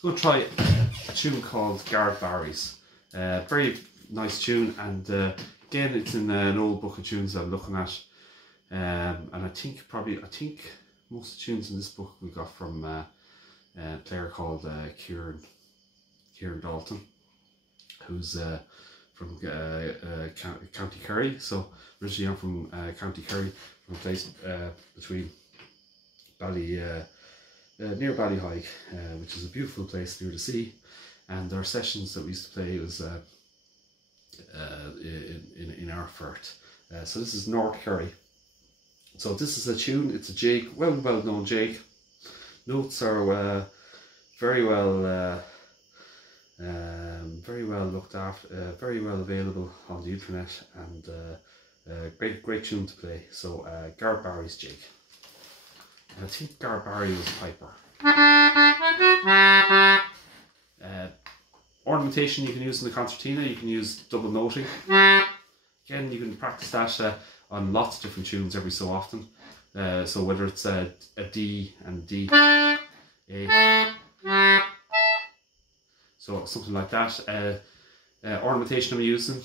Go try a tune called Garret Barry's. Very nice tune, and again, it's in an old book of tunes I'm looking at. And I think most of the tunes in this book we got from a player called Kieran Dalton, who's from County Kerry. So originally I'm from County Kerry, from a place between near Ballyhige, which is a beautiful place near the sea. And our sessions that we used to play was in Arfert. So this is North Kerry. So this is a tune. It's a jig, well known jig. Notes are very well looked after, very well available on the internet, and great tune to play. So Garret Barry's jig. And I think Garret Barry was piper. Ornamentation you can use in the concertina. You can use double noting. Again, you can practice that on lots of different tunes every so often. So whether it's a D and D, A, so something like that. Ornamentation I'm using.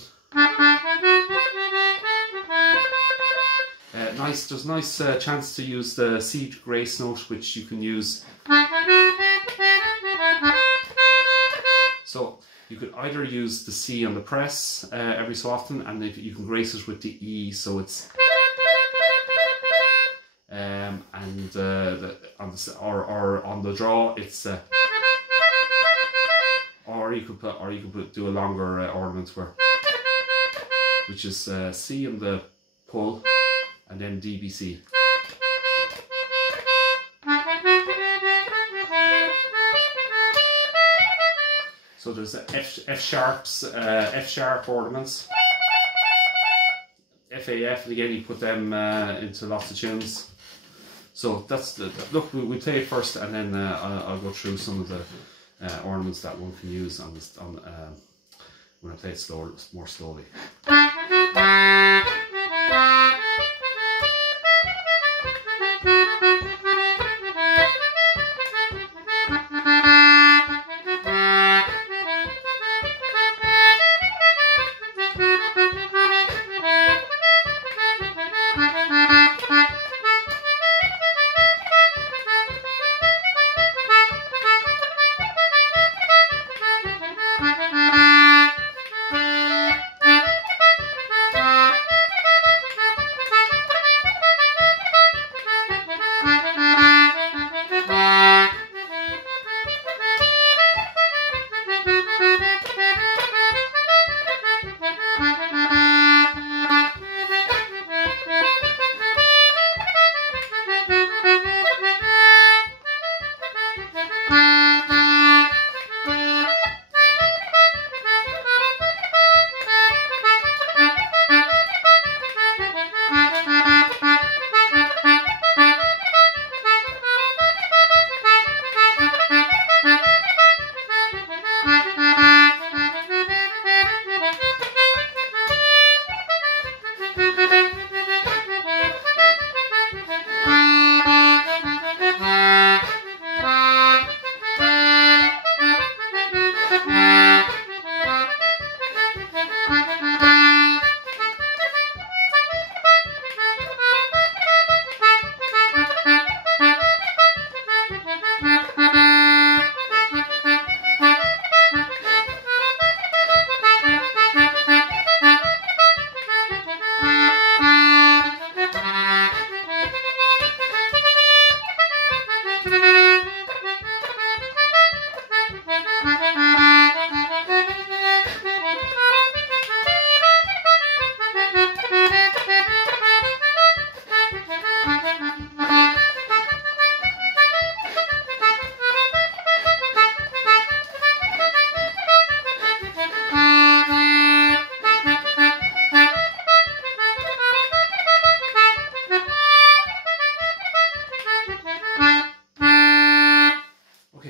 There's nice chance to use the C grace note, which you can use. So you could either use the C on the press every so often, and if you can grace it with the E, so it's or on the draw it's or you could do a longer ornament which is C on the pull and then DBC. So there's F sharp ornaments, FAF, and again you put them into lots of tunes. So that's look. We play it first, and then I'll go through some of the ornaments that one can use on this when I play it more slowly.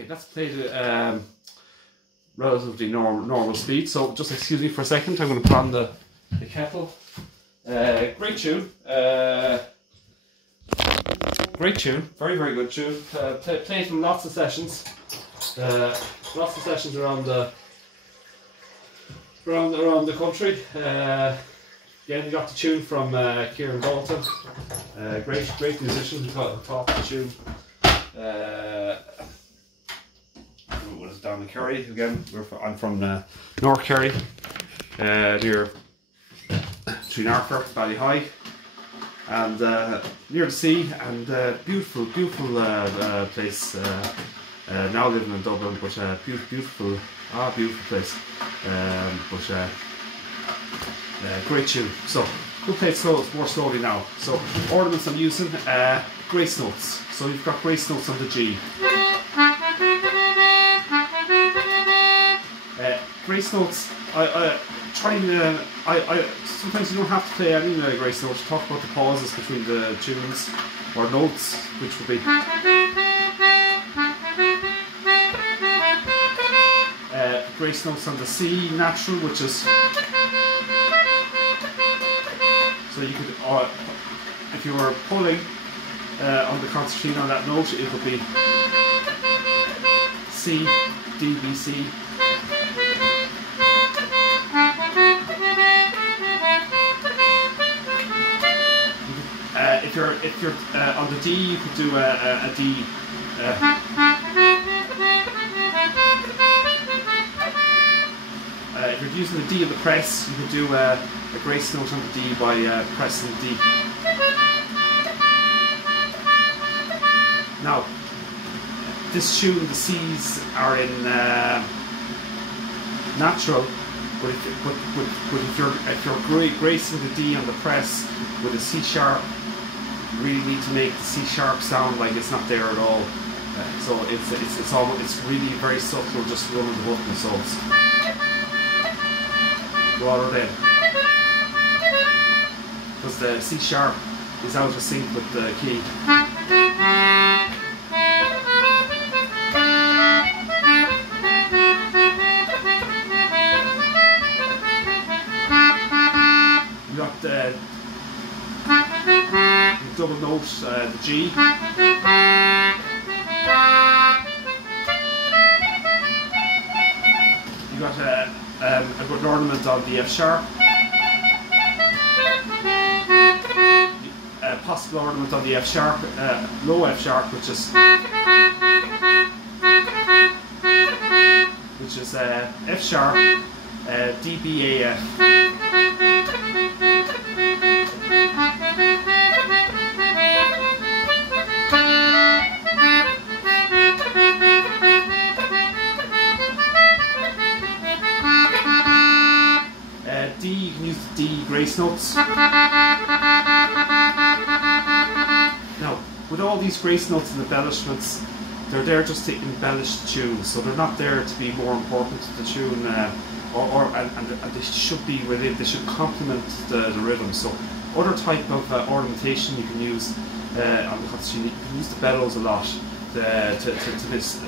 That's played at relatively normal speed. So just excuse me for a second. I'm going to put on the kettle. Great tune. Great tune. Very good tune. Played in lots of sessions. Lots of sessions around the country. Again, we got the tune from Kieran Dalton, great musician who taught the tune. It was down in Kerry again. I'm from North Kerry, near Trinarfer, Ballyhigh, and near the sea, and beautiful place. Now living in Dublin, but beautiful place. Great tune. So we'll play it more slowly now. So ornaments I'm using, grace notes. So you've got grace notes on the G. Grace notes. I sometimes you don't have to play any grace notes. Talk about the pauses between the tunes or notes, which would be. Grace notes on the C natural, which is. So you could, if you were pulling on the concertina on that note, it would be C, D, B, C. If you're on the D, you could do a D. If you're using the D of the press, you could do a grace note on the D by pressing D. Now, this tune, the C's are in natural, but if you're gracing the D on the press with a C sharp, you really need to make the C sharp sound like it's not there at all. So it's really very subtle, just running the button. So it's rather than, because the C sharp is out of sync with the key. You got the double note, the G. You got a good ornament on the F sharp. A possible ornament on the F sharp, low F sharp, which is F sharp, D, B, A, F. D, you can use the D grace notes. Now, with all these grace notes and embellishments, they're there just to embellish the tune, so they're not there to be more important to the tune, and they should be within. They should complement the rhythm. So, other type of ornamentation you can use on the concertina. You can use the bellows a lot to this.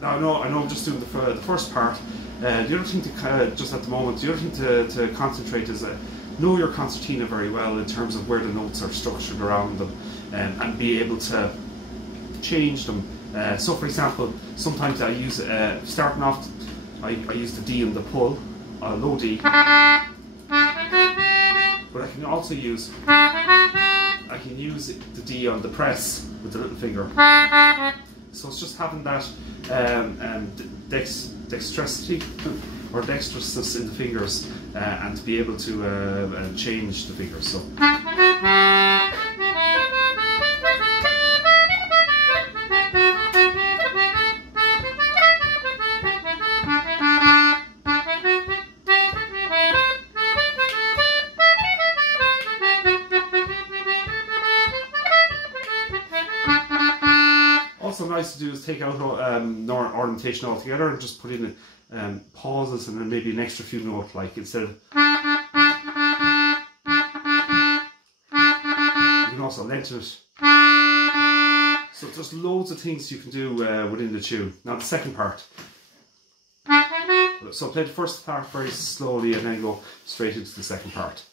I know I'm just doing the first part. The other thing to just at the moment, the other thing to concentrate is know your concertina very well in terms of where the notes are structured around them, and be able to change them. So for example, sometimes I use, starting off, I use the D and the pull, low D, but I can also use, the D on the press with the little finger. So it's just having that dexterity or dexterousness in the fingers, and to be able to change the fingers. So. to do is take out ornamentation altogether and just put in pauses and then maybe an extra few notes, like instead of. You can also lengthen it. So there's loads of things you can do within the tune. Now the second part. So play the first part very slowly and then go straight into the second part.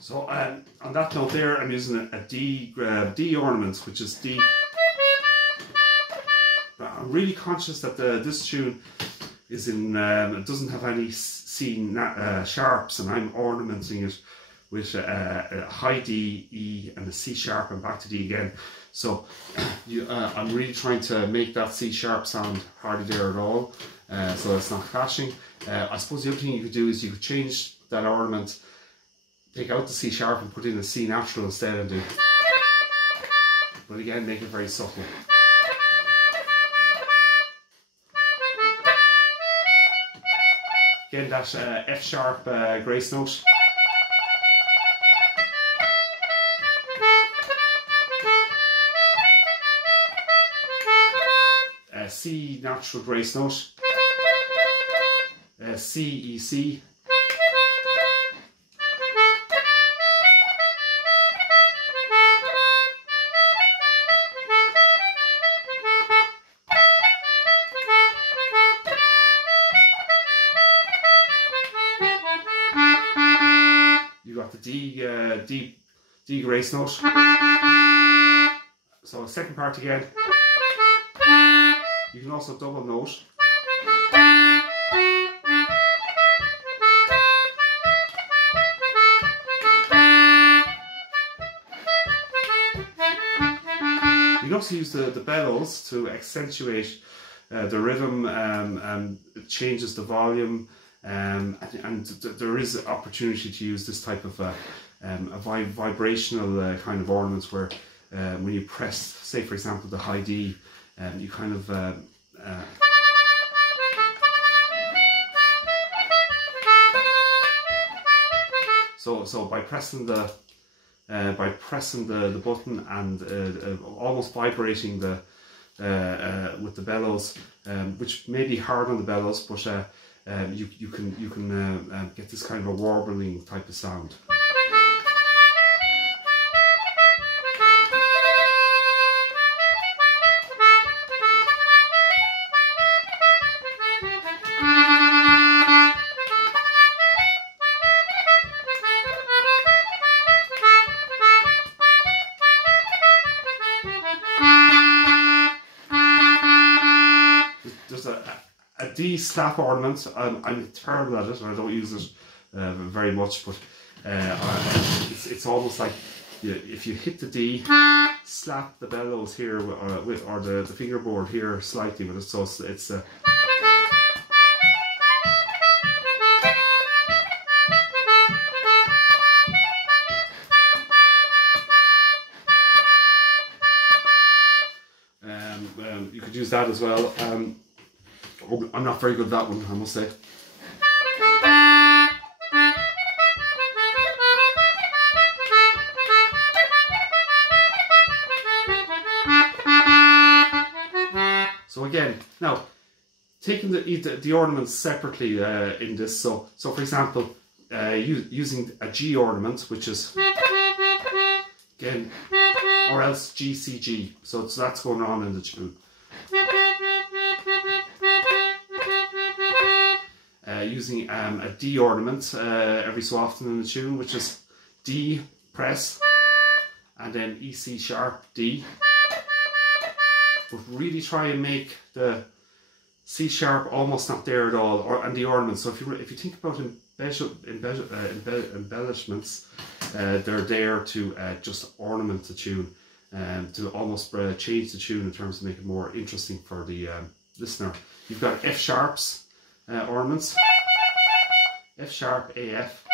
So on that note there, I'm using a D ornament, which is D. But I'm really conscious that this tune is in, it doesn't have any C sharps, and I'm ornamenting it with a high D, E, and a C sharp, and back to D again. So I'm really trying to make that C sharp sound hardly there at all, so it's not clashing. I suppose the other thing you could do is you could change that ornament, take out the C sharp and put in a C natural instead and do. But again, make it very subtle. Again, that F sharp grace note. C natural grace note. C, E, C. You got the D grace note. So second part again. You can also double note. You can also use the bellows to accentuate the rhythm, and it changes the volume, and there is opportunity to use this type of a vibrational kind of ornaments where when you press, say for example, the high D, you kind of so by pressing the button and almost vibrating the with the bellows, which may be hard on the bellows, but you can get this kind of a warbling type of sound. A D slap ornament. I'm terrible at it, and I don't use it very much, but it's almost like if you hit the D, slap the bellows here or the fingerboard here slightly with it, so it's you could use that as well. I'm not very good at that one, I must say. So again, now taking the ornaments separately in this. So for example, using a G ornament, which is again, or else G C G. So that's going on in the tune. Using a D ornament every so often in the tune, which is D press and then E C sharp D. But really try and make the C sharp almost not there at all, and the ornaments. So if you think about embellishments, they're there to just ornament the tune, to almost change the tune in terms of make it more interesting for the listener. You've got F sharps ornaments, F sharp, A F.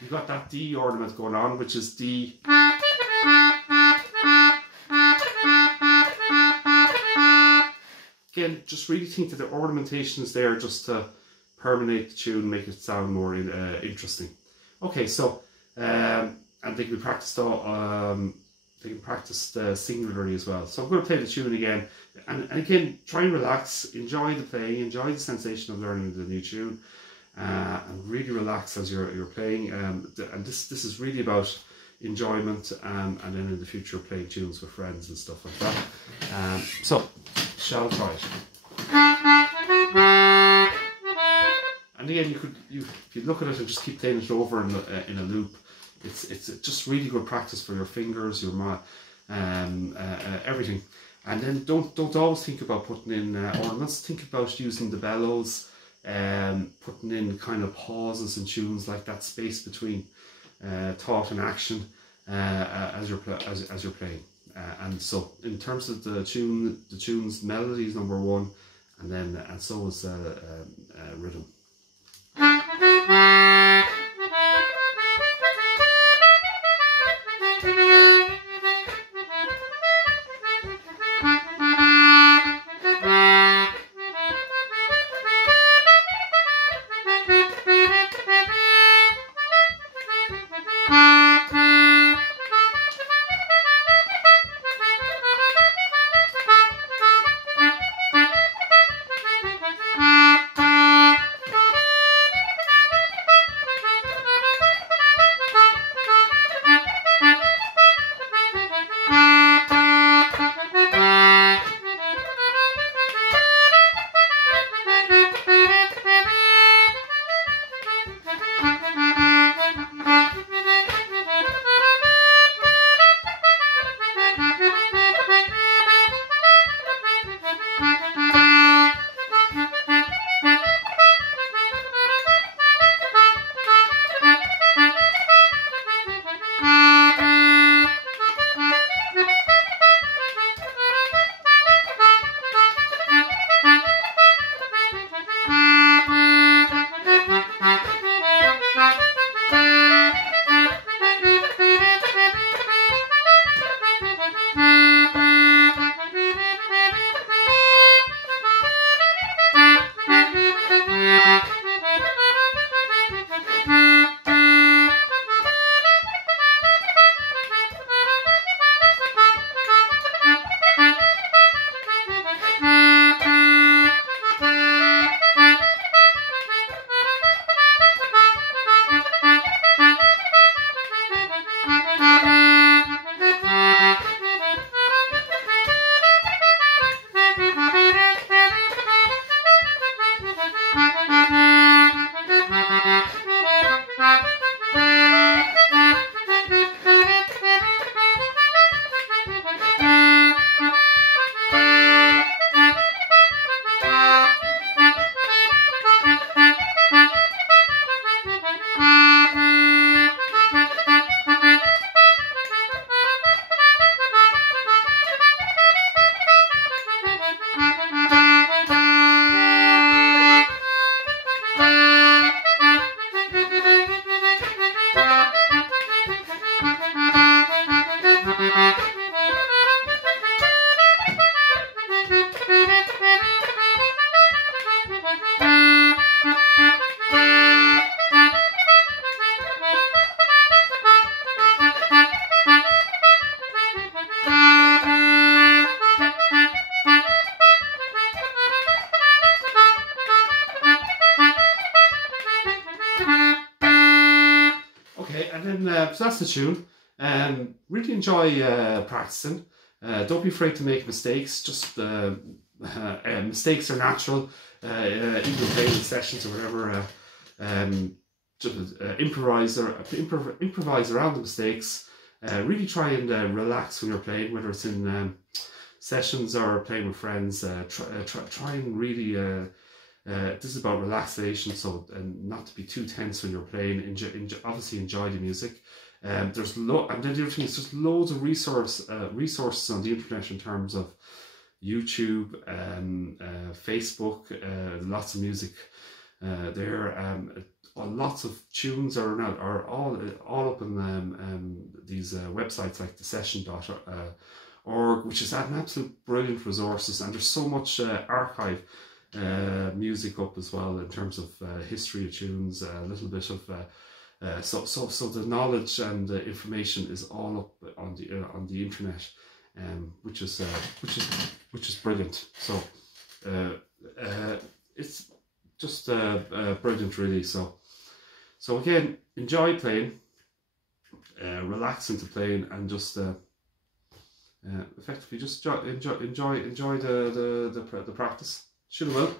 You've got that D ornament going on, which is D. Again, just really think that the ornamentation is there just to permeate the tune, make it sound more interesting. Okay, so and they can practice singularly as well. So I'm going to play the tune again, and again, try and relax, enjoy the playing, enjoy the sensation of learning the new tune. And really relax as you're playing, and this is really about enjoyment, and then in the future playing tunes with friends and stuff like that. So shall try it. And again, if you look at it and just keep playing it over in a loop, it's just really good practice for your fingers, your everything. And then don't always think about putting in ornaments. Think about using the bellows. Putting in kind of pauses in tunes, like that space between thought and action as you're playing. And so in terms of the tune's melody is number one, and so is rhythm. Okay, and then so that's the tune. Really enjoy practicing. Don't be afraid to make mistakes. Just mistakes are natural. Even playing in sessions or whatever. Just improvise around the mistakes. Really try and relax when you're playing, whether it's in sessions or playing with friends. Try and really. This is about relaxation, so not to be too tense when you're playing. Obviously enjoy the music. And then the other thing is just loads of resources on the internet in terms of YouTube, Facebook, lots of music there. Lots of tunes are all up in these websites like thesession.org, which is an absolute brilliant resources, and there's so much archive music up as well in terms of history of tunes, a little bit of so the knowledge and the information is all up on the internet, which is brilliant. So it's just brilliant, really. So again, enjoy playing, relax into playing, and just effectively just enjoy the practice. Should have well.